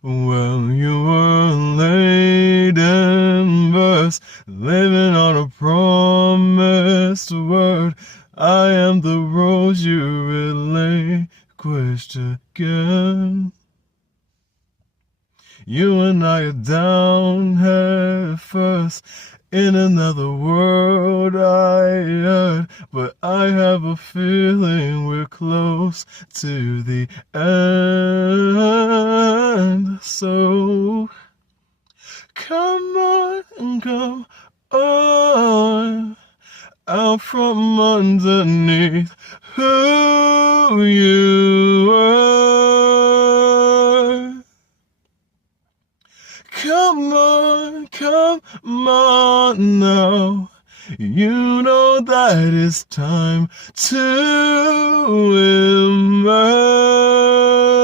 Well, you were late in verse, living on a promised word. I am the rose you relinquished again. You and I are down head first in another world, I heard, but I have a feeling we're close to the end. So come on, come on, out from underneath who you were. Come on now. You know that it's time to emerge.